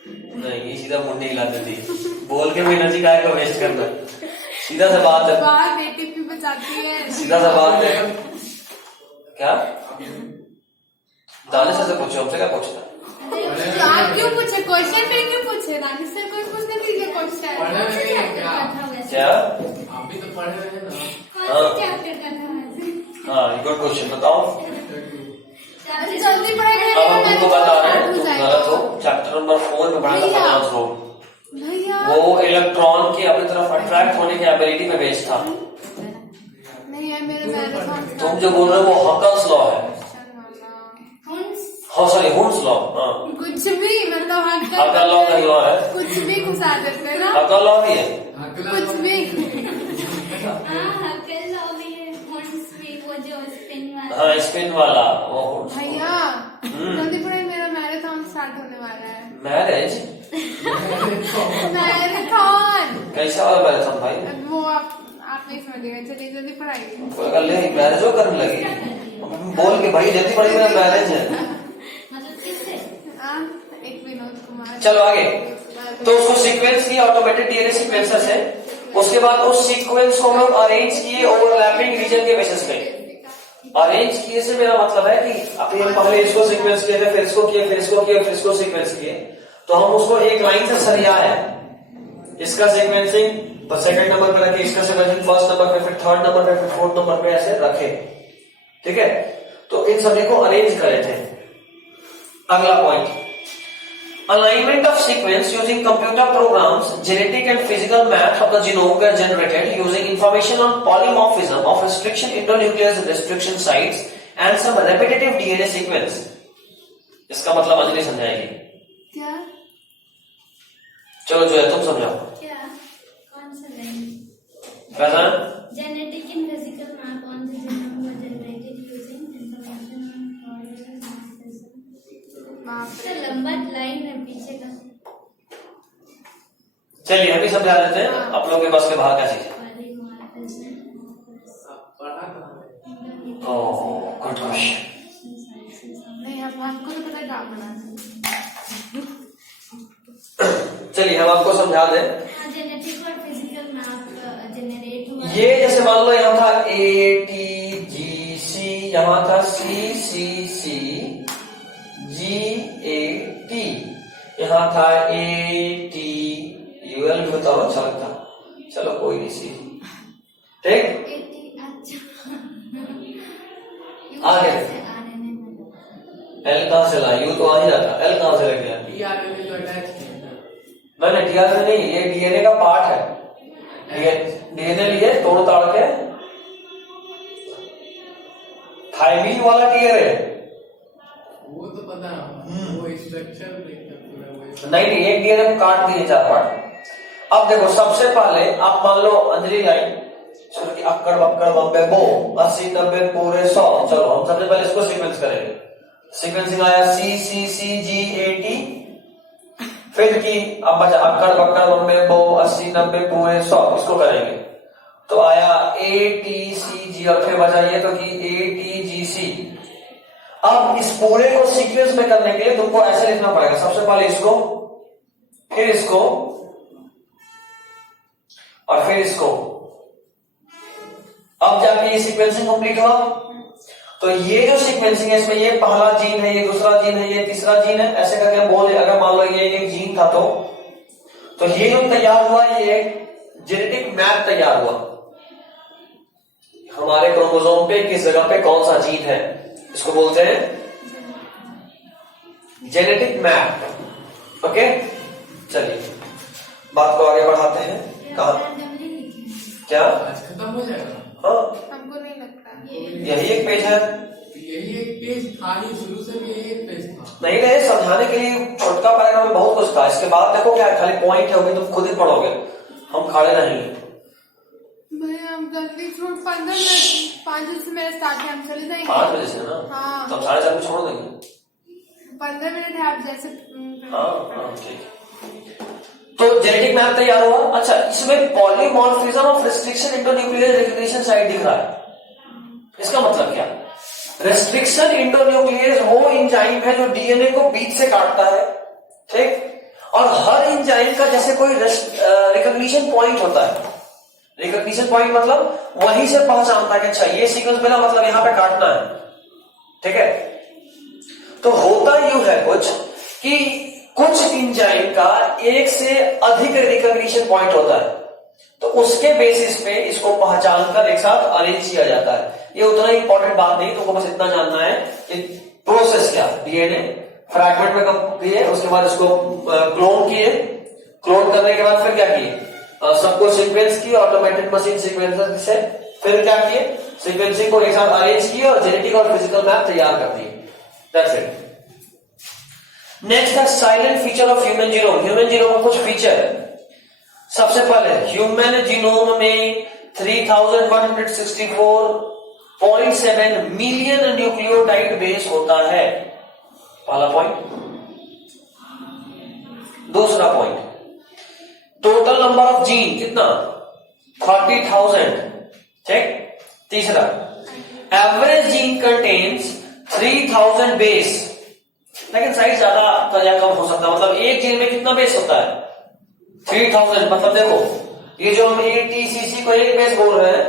नहीं ये सीधा मुंडी हिला देती, बोल के भी एनर्जी काहे को वेस्ट करना। सीधा सा बात है, बात एटीपी बचाती है। सीधा सा बात है। क्या दानिश से पूछो, हमसे क्या पूछना? तो आप क्यों पूछे क्वेश्चन? पे क्यों पूछे? दानिश से कोई पूछने दीजिए क्वेश्चन। क्या आप भी तो पढ़ रहे हैं ना। हाँ, गुड क्वेश्चन, बताओ। जल्दी पढ़ाई अब हम तुमको बता रहे हैं, तुम गलत हो। चैप्टर नंबर 4 में पढ़ा था फैजान रूल। वो इलेक्ट्रॉन के अपनी तरफ अट्रैक्ट होने की एबिलिटी में बेस्ड था। नहीं है मेरे मैराथन। तुम जो बोल रहे हो वो हॉकन्स लॉ है। हाँ सॉरी हुड्स लॉ, हाँ कुछ भी मतलब हक्कल लॉ नहीं लॉ है, कुछ भी घुसा देते हैं ना, हक्कल लॉ भी है, कुछ भी। हाँ हक्कल लॉ भी है, हॉर्स भी, वो जो स्पिन वाला। हाँ स्पिन वाला वो हुड्स। भैया जल्दी पढ़े, मेरा मैराथन स्टार्ट होने वाला है। मैरिज मैराथन कैसा वाला मैराथन भाई? वो आप नहीं समझेगा, चलिए जल्दी पढ़ाइए। कोई कर ले मैरिज हो करने लगी, बोल के भाई जल्दी पढ़ी, मेरा मैरिज है। मतलब किससे? एक विनोद कुमार। चलो आगे, तो उसको सीक्वेंस किया, ऑटोमेटेड डीएनए सीक्वेंसेस है। उसके बाद उस सीक्वेंस को हम अरेंज किए ओवरलैपिंग रीजन के बेसिस पे। अरेंज किए से मेरा मतलब है कि अभी हम पहले इसको सीक्वेंस किए थे, फिर इसको किए, फिर इसको किए, फिर इसको सीक्वेंस किए, तो हम उसको एक लाइन से सरिया है। इसका सीक्वेंसिंग सेकंड नंबर पे रखे, इसका सीक्वेंसिंग फर्स्ट नंबर पे, फिर थर्ड नंबर पे, फिर फोर्थ नंबर पे ऐसे रखे, ठीक है। तो इन सभी को अरेंज करे थे। अगला point, alignment of sequence using computer programs, genetic and physical maps of the genome were generated using information on polymorphism of restriction endonuclease restriction sites and some repetitive DNA sequence. इसका मतलब अंजलि समझाएगी। क्या? चलो जो है तुम समझाओ। क्या? कौन सा लाइन? कैसा? Genetic and physical map on the genome were generated using information on polymorphism. तो लंबा लाइन है पीछे का। चलिए हम भी समझा देते हैं, आप लोगों के बस के बाहर का चीज है। Oh good question. नहीं, हमको तो पता है क्या बना। चलिए हम आपको समझा दें। जेनेटिक और फिजिकल मैप जनरेट हुआ। ये जैसे मान लो यहाँ था ATGC, यहाँ था CCC GAT, यहाँ था ATUL भी बताओ, अच्छा लगता। चलो कोई नहीं, सी ठीक। आगे एल कहाँ से ला, यू तो आ ही जाता, एल कहाँ से लग गया? डीआरएनए तो अटैच किया मैंने डीआरएनए नहीं, ये डीएनए का पार्ट है। डीएनए लिए तोड़ ताड़ के, थायमीन वाला डीएनए वो तो पता है, वो स्ट्रक्चर नहीं, एक डीएनए को काट दिए 4 पार्ट। अब देखो सबसे पहले आप मान लो अंजलि लाइन अक्कड़ बक्कड़ बम्बे बो 80 90 पूरे 100। चलो हम सबसे पहले इसको सीक्वेंस करेंगे। सीक्वेंसिंग आया CCCGAT, फिर की अब बचा अक्कड़ बक्कड़ बम्बे बो 80 90 पूरे 100, इसको करेंगे तो आया ATCG, और फिर बचा ये तो कि ATGC। अब इस पूरे को सीक्वेंस में करने के लिए तुमको ऐसे लिखना पड़ेगा, सबसे पहले इसको, फिर इसको, और फिर इसको। अब जाके ये सीक्वेंसिंग कंप्लीट हुआ। तो ये जो सीक्वेंसिंग है, इसमें ये पहला जीन है, ये दूसरा जीन है, ये तीसरा जीन है, ऐसे करके बोले। अगर मान लो ये एक जीन था तो ये जो तैयार हुआ, ये एक जेनेटिक मैप तैयार हुआ हमारे क्रोमोसोम पे, किस जगह पे कौन सा जीन है, इसको बोलते हैं जेनेटिक मैप। ओके, चलिए बात को आगे बढ़ाते हैं। कहा क्या आज खत्म हो जाएगा। हाँ, हमको नहीं लगता। यही एक पेज है। यही एक पेज था ही, शुरू से भी यही एक पेज था। नहीं रहे समझाने के लिए, छोटका पैराग्राफ में बहुत कुछ था। इसके बाद देखो क्या है, खाली पॉइंट है, वो भी तुम खुद ही पढ़ोगे, हम खड़े रहेंगे। भैया हम जल्दी 15 मिनट 5 बजे से मेरा स्टार्ट है, हम चले जाएंगे 5 बजे से ना, हाँ। तो हम 4:30 को छोड़ देंगे। 15 मिनट है, आप जैसे हाँ ठीक। तो जेनेटिक मैप तैयार हुआ। अच्छा, इसमें polymorphism of restriction इंडोन्यूक्लियर recognition site दिख रहा है। इसका मतलब क्या? रेस्ट्रिक्शन इंडोन्यूक्लियस वो एंजाइम है जो डीएनए को बीच से काटता है, ठीक। और हर एंजाइम का जैसे कोई रिकग्निशन पॉइंट होता है। रिकग्निशन पॉइंट मतलब वहीं से पहचानता है कि अच्छा ये सीक्वेंस मेरा मतलब यहां पे काटना है, ठीक है। तो होता यूं है कुछ कि कुछ एंजाइम का एक से अधिक रिकग्निशन पॉइंट होता है, तो उसके बेसिस पे इसको पहचान कर एक साथ अरेंज किया जाता है। ये उतना इंपॉर्टेंट बात नहीं, तुमको बस इतना जानना है कि प्रोसेस क्या। डीएनए फ्रैगमेंट में कब दिए, उसके बाद इसको क्लोन किए, क्लोन करने के बाद फिर क्या किए, सबको सीक्वेंस किए ऑटोमेटेड मशीन सीक्वेंसर से, फिर क्या किए, सीक्वेंसिंग को एक साथ अरेंज किए और जेनेटिक और फिजिकल मैप तैयार कर दिए। That's it. नेक्स्ट है silent feature of human genome. Human genome में कुछ फीचर, सबसे पहले ह्यूमन जीनोम में 3164.7 मिलियन न्यूक्लियोटाइड बेस होता है, पहला पॉइंट। दूसरा point, total number of gene कितना, 30,000, ठीक। तीसरा, एवरेज जीन कंटेन्स 3000 बेस, लेकिन साइज ज्यादा या कम हो सकता है, मतलब एक जीन में कितना बेस होता है, 3000। मतलब देखो ये जो हम ATCC को एक बेस बोल रहे हैं,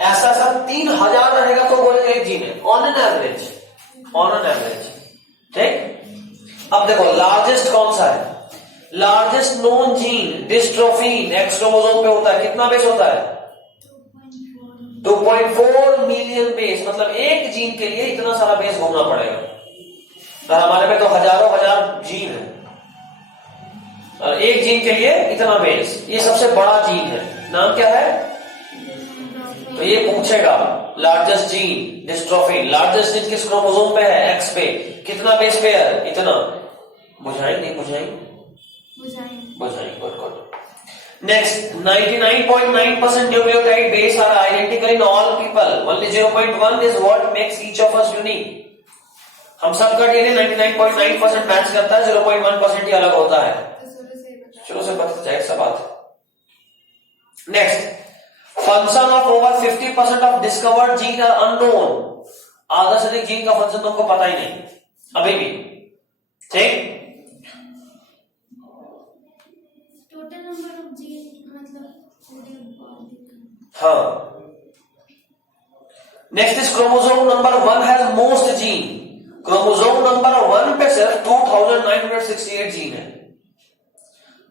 ऐसा सब 3000 रहेगा तो बोलेंगे एक जीन है, ऑन एन एवरेज, ठीक। अब देखो लार्जेस्ट कौन सा है, largest known gene dystrophin x chromosome पे होता है, कितना बेस होता है, 2.4 मिलियन बेस। मतलब एक जीन के लिए इतना सारा बेस घूमना पड़ेगा, और हमारे में तो हजारों हजार जीन है, और एक जीन के लिए इतना बेस, ये सबसे बड़ा जीन है, नाम क्या है, तो ये पूछेगा largest gene dystrophin, largest gene किस क्रोमोसोम पे है, एक्स पे, कितना बेस पेयर, इतना। बुझाएंगे, good. Next, 99.9% nucleotide base are identical in all people, only 0.1 is what makes each of us unique. हम सब का डीएनए 99.9% मैच करता है, 0.1% ही अलग होता है। शुरू से पता जाए सब बात। Next, function of over 50% of discovered gene are unknown. आधा से अधिक जीन का फंक्शन तुमको पता ही नहीं अभी भी, ठीक। टोटल नंबर ऑफ जीन मतलब पूरे बॉडी का। हाँ। Next is chromosome number 1 has most gene. Chromosome number 1 पे सिर्फ 2968 जीन है।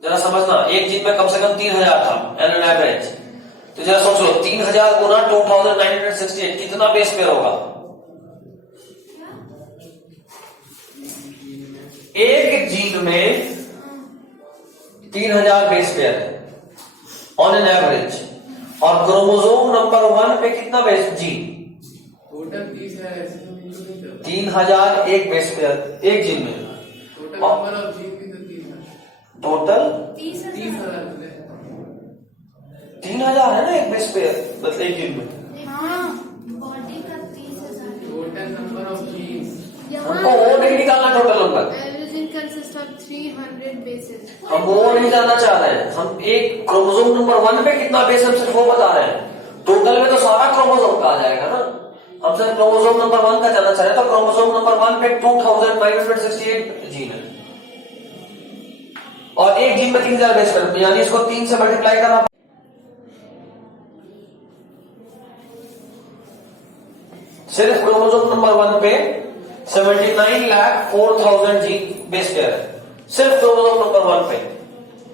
जरा समझना, एक जीन में कम से कम 3000 था एन एवरेज, तो जरा सोच लो 3000 गुना 2968 कितना बेस पेयर होगा। एक जीन में 3000 बेस पेयर है ऑन एन एवरेज, और क्रोमोसोम नंबर 1 पे कितना बेस जीन, टोटल 3000 एक बेस पेयर एक जीन में, टोटल नंबर ऑफ जीन भी तो 30 है, टोटल 30,000 3000 है ना एक बेस पेयर, मतलब एक जीन में। हाँ, बॉडी का 30,000 टोटल नंबर ऑफ जीन। हमको वो नहीं निकालना total number, everything consists of 300 bases. हम वो नहीं जानना चाह रहे हैं। हम एक क्रोमोसोम नंबर 1 पे कितना बेस हम सिर्फ वो बता रहे हैं, टोटल में तो सारा क्रोमोसोम का आ जाएगा ना। हम सिर्फ क्रोमोसोम नंबर 1 का जानना चाह रहे हैं, तो क्रोमोसोम नंबर 1 पे 2968 जीन है, और एक जीन में 3000 बेस पेयर, यानी इसको 3 से मल्टीप्लाई करना। सिर्फ क्रोमोसोम नंबर 1 पे 79,04,000 जीन बेस पेयर है, सिर्फ क्रोमोसोम नंबर 1 पे।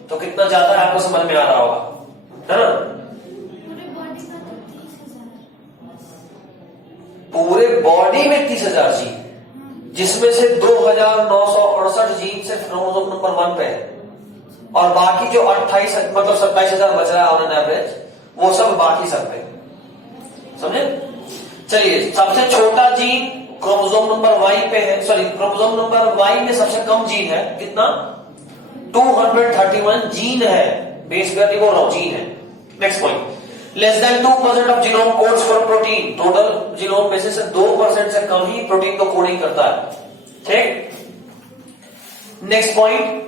तो कितना ज्यादा है आपको समझ में आ रहा होगा, है ना। पूरे बॉडी का तो 30,000। पूरे बॉडी में 30,000 जीन, जिसमें से 2,968 जीन सिर्फ क्रोमोसोम नंबर 1 पे है, और बाकी जो 28 मतलब 27,000 बच रहा है ऑन एन एवरेज, वो सब बाकी सब पे, समझे। चलिए, सबसे छोटा जीन क्रोमोसोम नंबर Y पे है, सॉरी क्रोमोसोम नंबर Y में सबसे कम जीन है, कितना, 231 जीन है, बेस पेयर नहीं बोल रहा हूं, जीन है। Next point, less than 2% of genome codes for protein. Total genome में से 2% से कम ही प्रोटीन को कोडिंग करता है, ठीक। Next point,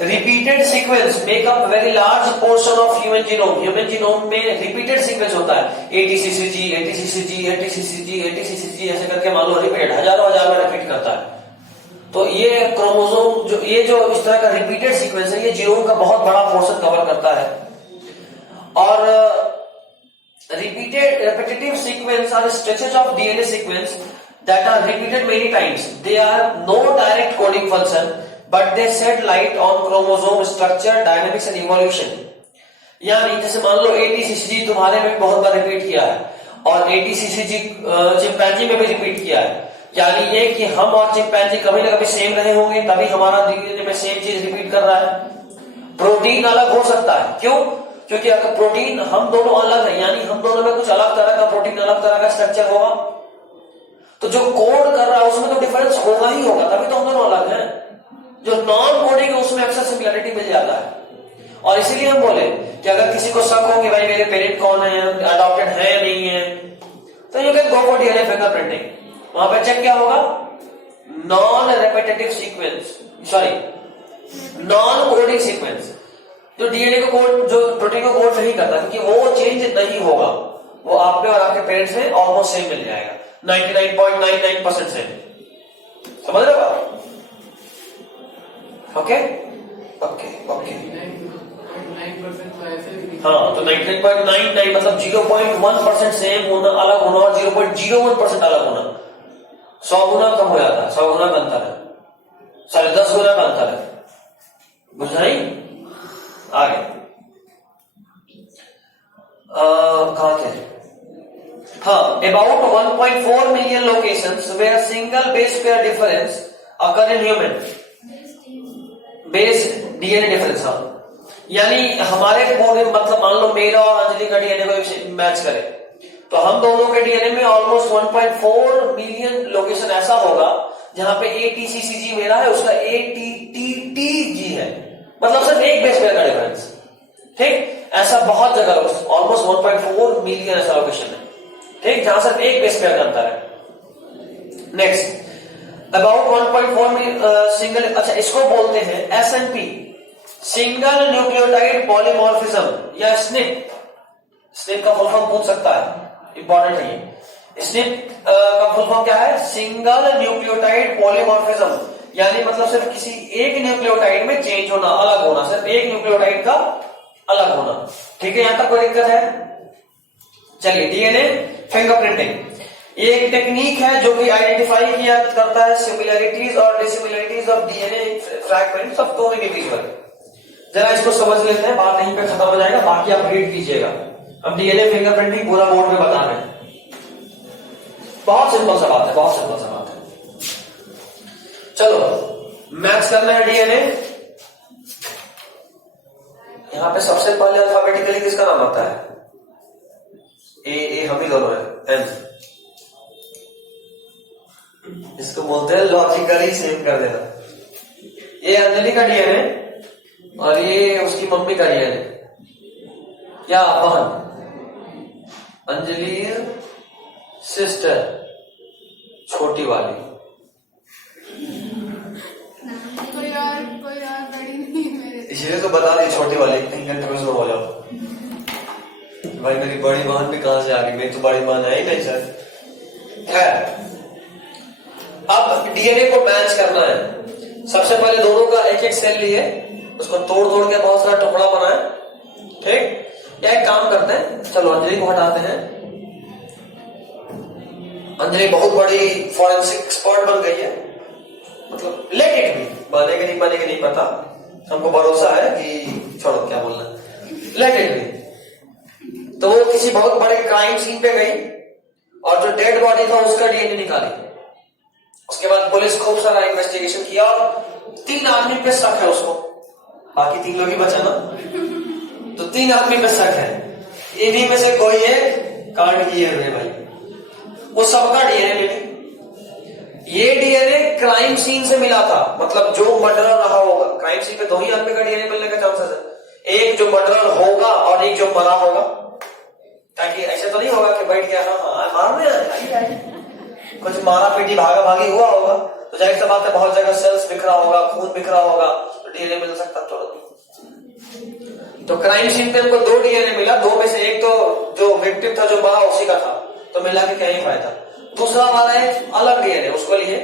repeated sequence make up very large portion of human genome. Human genome में रिपीटेड सीक्वेंस होता है, ATCCG, ATCCG, ATCCG, ATCCG, ऐसे करके मान लो रिपीटेड हजारों हजार बार रिपीट करता है। तो ये क्रोमोसोम ये जो इस तरह का रिपीटेड सीक्वेंस है, ये जीनोम का बहुत बड़ा पोर्शन कवर करता है। और repetitive sequence are stretches of DNA sequence that are repeated many times. They are no direct coding function, but they shed light on chromosome structure, dynamics and evolution. यानी जैसे मान लो ATCCG तुम्हारे में बहुत बार repeat किया है, और ATCCG चिंपैंजी में भी रिपीट किया है, यानी ये कि हम और चिंपैंजी कभी ना कभी सेम रहे होंगे, तभी हमारा DNA में सेम चीज रिपीट कर रहा है। प्रोटीन अलग हो सकता है, क्यों, क्योंकि अगर प्रोटीन हम दोनों अलग है, यानी हम दोनों में कुछ अलग तरह का प्रोटीन, अलग तरह का स्ट्रक्चर होगा, तो जो कोड कर रहा है उसमें तो डिफरेंस होगा ही होगा, तभी तो हम दोनों अलग हैं। जो नॉन कोडिंग है उसमें अक्सर सिमिलरिटी मिल जाता है। और इसीलिए हम बोले कि अगर किसी को शक हो कि भाई मेरे पेरेंट कौन है, अडॉप्टेड है या नहीं है, तो you can go for DNA fingerprinting. वहां पर चेक क्या होगा, non repetitive sequence, sorry non coding sequence. जो डीएनए को कोड, जो प्रोटीन को कोड नहीं करता, क्योंकि वो चेंज नहीं होगा, वो आप पे और आपके पेरेंट्स में ऑलमोस्ट सेम मिल जाएगा, 99.99% सेम। समझ रहे हो आप? ओके ओके ओके, 9% तो ऐसे भी हाँ, तो 99.99 मतलब 0.1% सेम होना, अलग होना, और 0.01% अलग होना 100 गुना कम हो जाता है, 100 गुना का अंतर है, 10.5 गुना का अंतर है। बुझा नहीं? आगे कहां थे? हाँ, about 1.4 million locations where single base pair difference occur in human base DNA difference. हाँ, यानी हमारे पूरे, मतलब मान लो मेरा और अंजलि का डीएनए को मैच करे, तो हम दोनों के डीएनए में ऑलमोस्ट 1.4 मिलियन लोकेशन ऐसा होगा जहां पे ATCCG मेरा है, उसका ATTTG है, मतलब सिर्फ एक बेस पेयर का डिफरेंस। ठीक, ऐसा बहुत जगह, ऑलमोस्ट 1.4 मिलियन ऐसा लोकेशन है, ठीक, जहां सिर्फ एक बेस पेयर का अंतर है। नेक्स्ट, अबाउट 1.4 मिलियन सिंगल, अच्छा इसको बोलते हैं SNP, सिंगल न्यूक्लियोटाइड पॉलीमॉर्फिज्म या SNP। SNP का फुल फॉर्म पूछ सकता है, इंपॉर्टेंट है ये। SNP का फुल फॉर्म क्या है? सिंगल न्यूक्लियोटाइड पॉलीमॉर्फिज्म, यानी मतलब सिर्फ किसी एक न्यूक्लियोटाइड में चेंज होना, अलग होना, सिर्फ एक न्यूक्लियोटाइड का अलग होना। ठीक है, यहां तक कोई दिक्कत है? चलिए, डीएनए फिंगरप्रिंटिंग ये एक टेक्निक है जो कि आइडेंटिफाई किया करता है सिमिलरिटीज और dissimilarities of DNA fragments of two individual. जरा इसको समझ लेते हैं, बात यहीं पे खत्म हो जाएगा, बाकी आप रीड कीजिएगा। अब डीएनए फिंगरप्रिंटिंग पूरा बोर्ड में बता रहे हैं, बहुत सिंपल सा बात है, बहुत सिंपल सा बात है। चलो मैच करना है डीएनए। यहां पे सबसे पहले अल्फाबेटिकली किसका नाम आता है? ए हम ही दोनों है, एन। इसको बोलते हैं लॉजिकली सेम कर देना। ये अंजलि का डीएनए और ये उसकी मम्मी का डीएनए, क्या बहन, अंजलि सिस्टर, छोटी वाली। कोई और बड़ी नहीं मेरे। इसलिए तो बता दी छोटी वाली, कहीं कंफ्यूज हो जाओ भाई मेरी बड़ी बहन भी कहां से आ गई, मेरी तो बड़ी बहन है ही नहीं सर। खैर, अब डीएनए को मैच करना है। सबसे पहले दोनों का एक एक सेल लिए, उसको तोड़ तोड़ के बहुत सारा टुकड़ा बनाए। ठीक, या एक काम करते हैं, चलो अंजलि को हटाते हैं। अंजलि बहुत बड़ी फॉरेंसिक एक्सपर्ट बन गई है, मतलब लेट इट भी, बनेगी नहीं पता, हमको भरोसा है कि छोड़ो क्या बोलना, लेट इट भी। तो वो किसी बहुत बड़े क्राइम सीन पे गई और जो डेड बॉडी था उसका डीएनए निकाली। उसके बाद पुलिस खूब सारा इन्वेस्टिगेशन किया और 3 आदमी पे शक है उसको, बाकी 3 लोग ही बचा ना, तो 3 आदमी पे शक है। इन्हीं में से कोई एक कांड किए हुए भाई, वो सबका डीएनए मिली। ये डीएनए क्राइम सीन से मिला था, मतलब जो मर्डरर रहा होगा, क्राइम सीन पे 2 ही आदमी का डीएनए मिलने का चांसेस है, एक जो मर्डरर होगा और एक जो मरा होगा, ताकि ऐसा तो नहीं होगा कि बैठ गया हाँ मारने आइए, कुछ मारा पीटी भागा भागी हुआ होगा, तो जाहिर सी बात है बहुत जगह सेल्स बिखरा होगा, खून बिखरा होगा, तो डीएनए मिल सकता तुरंत। तो क्राइम सीन पे हमको 2 डीएनए मिला, 2 में से एक तो जो विक्टिम था जो मरा उसी का था, तो मिला के क्या ही फायदा। दूसरा वाला एक अलग डीएनए, उसको लिए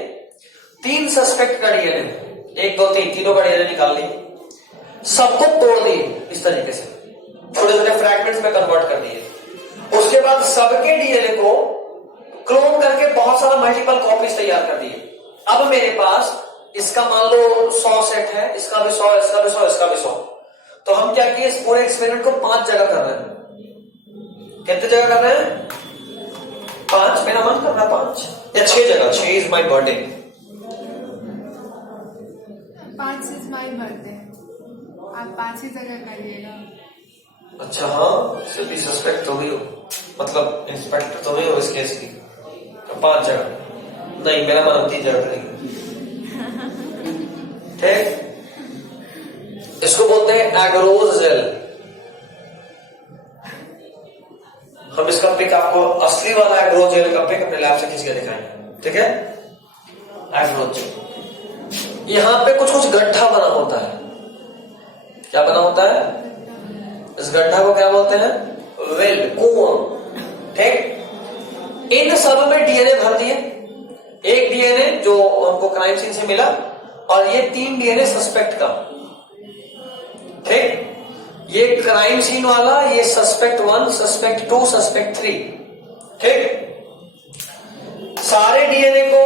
3 सस्पेक्ट का डीएनए, 1 2 3 तीनों का डीएनए निकाल लिए, सबको तोड़ दिए इस तरीके से, छोटे छोटे फ्रैगमेंट्स में कन्वर्ट कर दिए। उसके बाद सबके डीएनए को क्लोन करके बहुत सारा मल्टीपल कॉपीज तैयार कर दिए। अब मेरे पास इसका मान लो 100 सेट है, इसका भी 100, इसका भी 100, इसका भी 100। तो हम क्या किए, इस पूरे एक्सपेरिमेंट को 5 जगह कर रहे हैं। कितने जगह कर रहे हैं? 5, मेरा मन कर रहा है 5 या 6 जगह। 6 is my birthday, 5 is my birthday, आप 5 ही जगह करिएगा। अच्छा हाँ, सिर्फ सस्पेक्ट तो भी हो, मतलब इंस्पेक्टर तो नहीं हो इस केस की, तो 5 जगह नहीं, मेरा मन 3 जगह करेंगे। ठीक, इसको बोलते हैं एग्रोज जेल। हम इसका पिक आपको असली वाला एग्रोज जेल का पिक अपने लैब से खींच के दिखाएंगे, ठीक है। एग्रोज जेल, यहां पे कुछ कुछ गड्ढा बना होता है। क्या बना होता है? इस गड्ढा को क्या बोलते हैं? वेल, कुआं, ठीक। इन सब में डीएनए भर दिए। एक डीएनए जो हमको क्राइम सीन से मिला और ये 3 डीएनए सस्पेक्ट का, ठीक। ये क्राइम सीन वाला, ये सस्पेक्ट 1, सस्पेक्ट 2, सस्पेक्ट 3, ठीक। सारे डीएनए को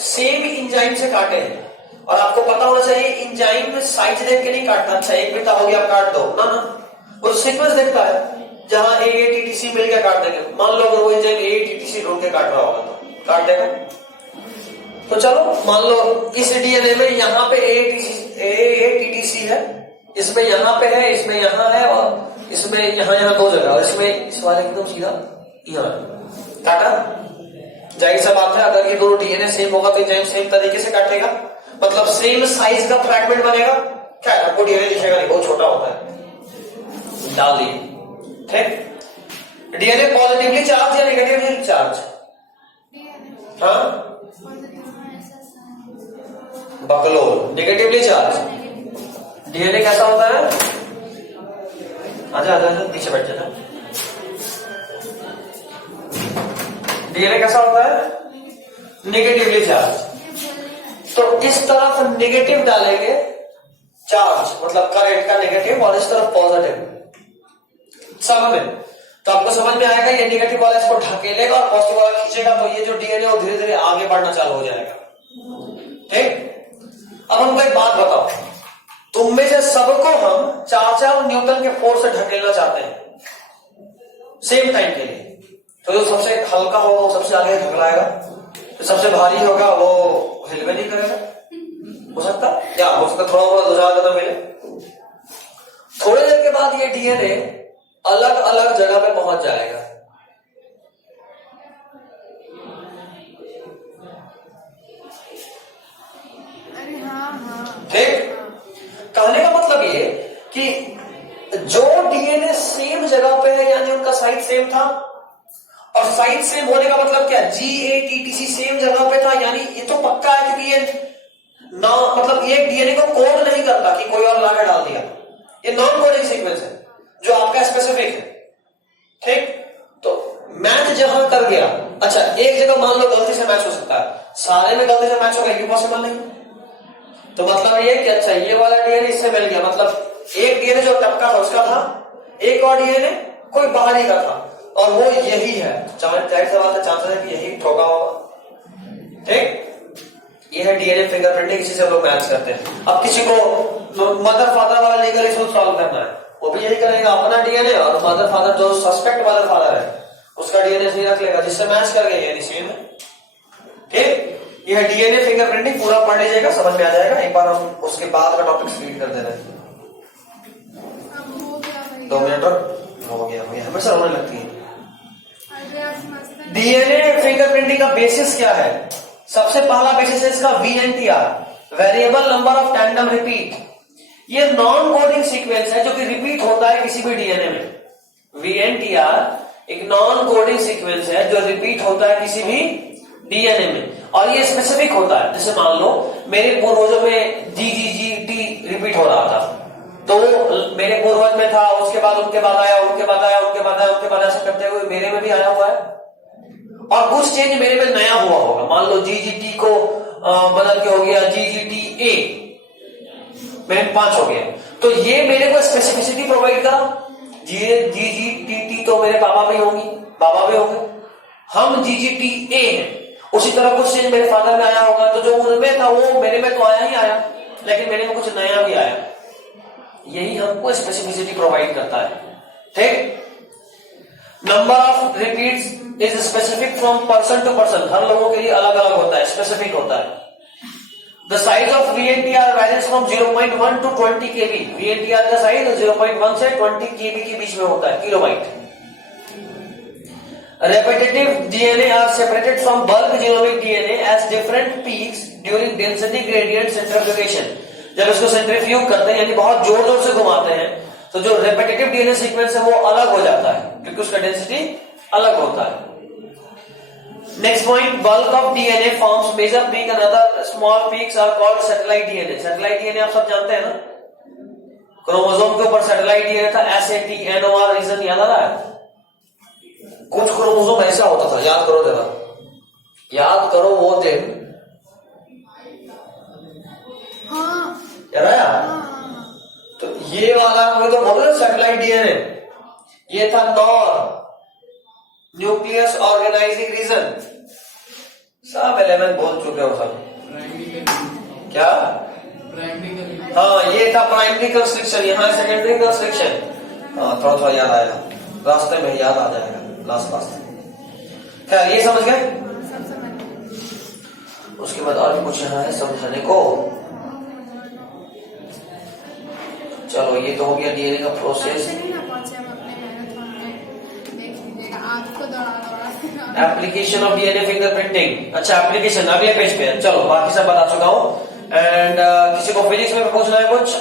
सेम इंजाइम से काटे हैं और आपको पता होना चाहिए इंजाइम में साइज देख के नहीं काटना। अच्छा, एक बिता हो गया, आप काट दो ना, वो सीक्वेंस देखता है। जहां AATTC मिल गया काट देंगे। मान लो अगर वो इंजाइम AATTC ढूंढ के काट रहा होगा तो काट देगा। तो चलो मान लो इस डीएनए में यहाँ पे AATTC है, इसमें यहाँ पे है, इसमें यहाँ है और इसमें यहाँ 2 जगह, और इसमें इस वाले एकदम सीधा यहाँ काटा। जाहिर सा बात है, अगर ये दोनों डीएनए सेम होगा तो इंजाइम सेम तरीके से काटेगा, मतलब सेम साइज का फ्रैगमेंट बनेगा। क्या आपको डीएनए दिखेगा नहीं, बहुत छोटा होता है। डाल दिए, ठीक। डीएनए पॉजिटिवली चार्ज या नेगेटिवली चार्ज? हाँ, बकलोल, नेगेटिवली चार्ज। डीएनए कैसा होता है? आजा आजा पीछे बैठ जाना। डीएनए कैसा होता है? Negatively charge. तो इस तरफ नेगेटिव डालेंगे चार्ज, मतलब करंट का नेगेटिव, और इस तरफ पॉजिटिव सब में, तो आपको समझ में आएगा ये नेगेटिव वाला इसको ढकेलेगा और पॉजिटिव वाला खींचेगा, तो ये जो डीएनए वो धीरे धीरे आगे बढ़ना चालू हो जाएगा, ठीक। अब हमको एक बात बताओ, तुम में से सबको हम 4 न्यूटन के फोर्स से ढकेलना चाहते हैं सेम टाइम के लिए। तो जो सबसे हल्का होगा वो सबसे आगे ढकलाएगा, जो सबसे भारी होगा वो हिलवे नहीं करेगा। हो सकता क्या हो सकता, थोड़ा थोड़ा 2-4 कदम मिले। थोड़ी देर के बाद ये डीएनए अलग अलग जगह पे पहुंच जाएगा। अरे हाँ, ठीक। कहने का मतलब ये कि जो डीएनए सेम जगह पे है, यानी उनका साइज सेम था, और साइज सेम होने का मतलब क्या? GATTC सेम जगह पे था, यानी ये तो पक्का है, क्योंकि ये ना मतलब ये डीएनए को कोड नहीं करता कि कोई और लाके डाल दिया। ये नॉन कोडिंग सीक्वेंस है जो आपका स्पेसिफिक है, ठीक। तो मैच जहां कर गया, अच्छा एक जगह मान लो गलती से मैच हो सकता है, सारे में गलती से मैच होगा, ये पॉसिबल नहीं। तो मतलब ये कि अच्छा ये वाला डीएनए इससे मिल गया, मतलब एक डीएनए जो टपका था उसका था, एक और डीएनए कोई बाहरी का था, और वो यही है। जाहिर सी बात है, चांसेस है कि यही ठोका होगा, ठीक। ये है डीएनए फिंगरप्रिंटिंग, इसी से लोग मैच करते हैं। अब किसी को मदर फादर वाला लीगल इशू सॉल्व करना है, वो भी यही करेगा, अपना डीएनए और मदर फादर जो सस्पेक्ट मदर फादर है उसका डीएनए सही रख लेगा, जिससे मैच कर गई है सेम है, ठीक। यह डीएनए फिंगरप्रिंटिंग पूरा पढ़ लीजिएगा, समझ में आ जाएगा। एक बार हम उसके बाद का टॉपिक स्पीड कर दे रहे हैं। 2 मिनट हो गया हमेशा होने लगती है। डीएनए फिंगरप्रिंटिंग का बेसिस क्या है? सबसे पहला बेसिस है इसका VNTR, variable number of tandem repeat. ये नॉन कोडिंग सीक्वेंस है जो कि रिपीट होता है किसी भी डीएनए में। VNTR एक नॉन कोडिंग सीक्वेंस है जो रिपीट होता है किसी भी डीएनए में, और ये स्पेसिफिक होता है। जैसे मान लो मेरे पूर्वजों में GGGT रिपीट हो रहा था, तो वो मेरे पूर्वज में था, उसके बाद उनके बाद आया, उनके बाद आया, उनके बाद आया, उनके बाद ऐसा करते हुए मेरे में भी आया हुआ है, और कुछ चेंज मेरे में नया हुआ होगा। मान लो GGT को बदल के हो गया GGTA, मेरे 5 हो गया, तो ये मेरे को स्पेसिफिसिटी प्रोवाइड करा। GGTT तो मेरे पापा भी होंगी, बाबा भी होंगे, हम GGTA हैं। उसी तरह कुछ चेंज मेरे फादर में आया होगा, तो जो उनमें था वो मेरे में तो आया ही आया, लेकिन मेरे में कुछ नया भी आया। यही हमको स्पेसिफिसिटी प्रोवाइड करता है, ठीक। Number of repeats is specific from person to person, हर लोगों के लिए अलग अलग होता है, स्पेसिफिक होता है। The size of VNTR varies from 0.1 to 20 KB। VNTR का साइज 0.1 से 20 KB के बीच में होता है, kilobyte. Repetitive DNA are separated from bulk genomic DNA as different peaks during density gradient centrifugation. जब इसको सेंट्रीफ्यूग करते हैं यानी बहुत जोर जोर से घुमाते हैं तो जो रेपिटेटिव डीएनए सीक्वेंस है वो अलग हो जाता है क्योंकि उसका डेंसिटी अलग होता है। Next point, bulk of DNA forms major peak and other small peaks are called satellite DNA. Satellite DNA आप सब जानते हैं ना, क्रोमोसोम के ऊपर सैटेलाइट डीएनए था, SATNOR रीजन याद आ रहा है? कुछ क्रोमोसोम ऐसा होता था, याद करो जरा, याद करो वो दिन, हाँ याद आया? हाँ तो ये वाला हमें तो बोल रहे सैटेलाइट डीएनए, ये था नॉर, न्यूक्लियस ऑर्गेनाइजिंग रीजन, सब एलिमेंट बोल चुके हो सब। क्या? हाँ, ये था प्राइमरी कंस्ट्रक्शन, यहाँ सेकेंडरी कंस्ट्रक्शन। हाँ, थोड़ा थोड़ा याद आएगा, रास्ते में याद आ जाएगा लास्ट। खैर ये समझ गए। सब समझ। उसके बाद और भी कुछ यहाँ है समझाने को। चलो ये तो हो गया डीएनए का process. Application of DNA fingerprinting. अच्छा एप्लीकेशन अगले पेज पे है। चलो बाकी सब बता चुका हूँ। एंड किसी को फिजिक्स में पूछना है कुछ?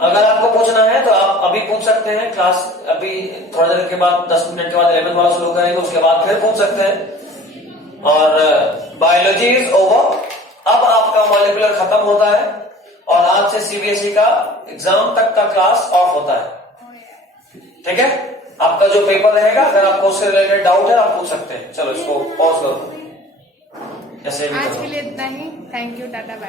अगर आपको पूछना है तो आप अभी पूछ सकते हैं, क्लास अभी थोड़ा देर के बाद 10 मिनट के बाद 11 वाला शुरू करेंगे, उसके बाद फिर पूछ सकते हैं। और बायोलॉजी इज ओवर, अब आपका मॉलिक्यूलर खत्म होता है और आज से सीबीएसई का एग्जाम तक का क्लास ऑफ होता है। ठीक है, आपका जो पेपर रहेगा, अगर आपको उससे रिलेटेड डाउट है आप पूछ सकते हैं। चलो इसको पॉज करो, जैसे भी आज करो। के लिए इतना ही। Thank you, tata bye.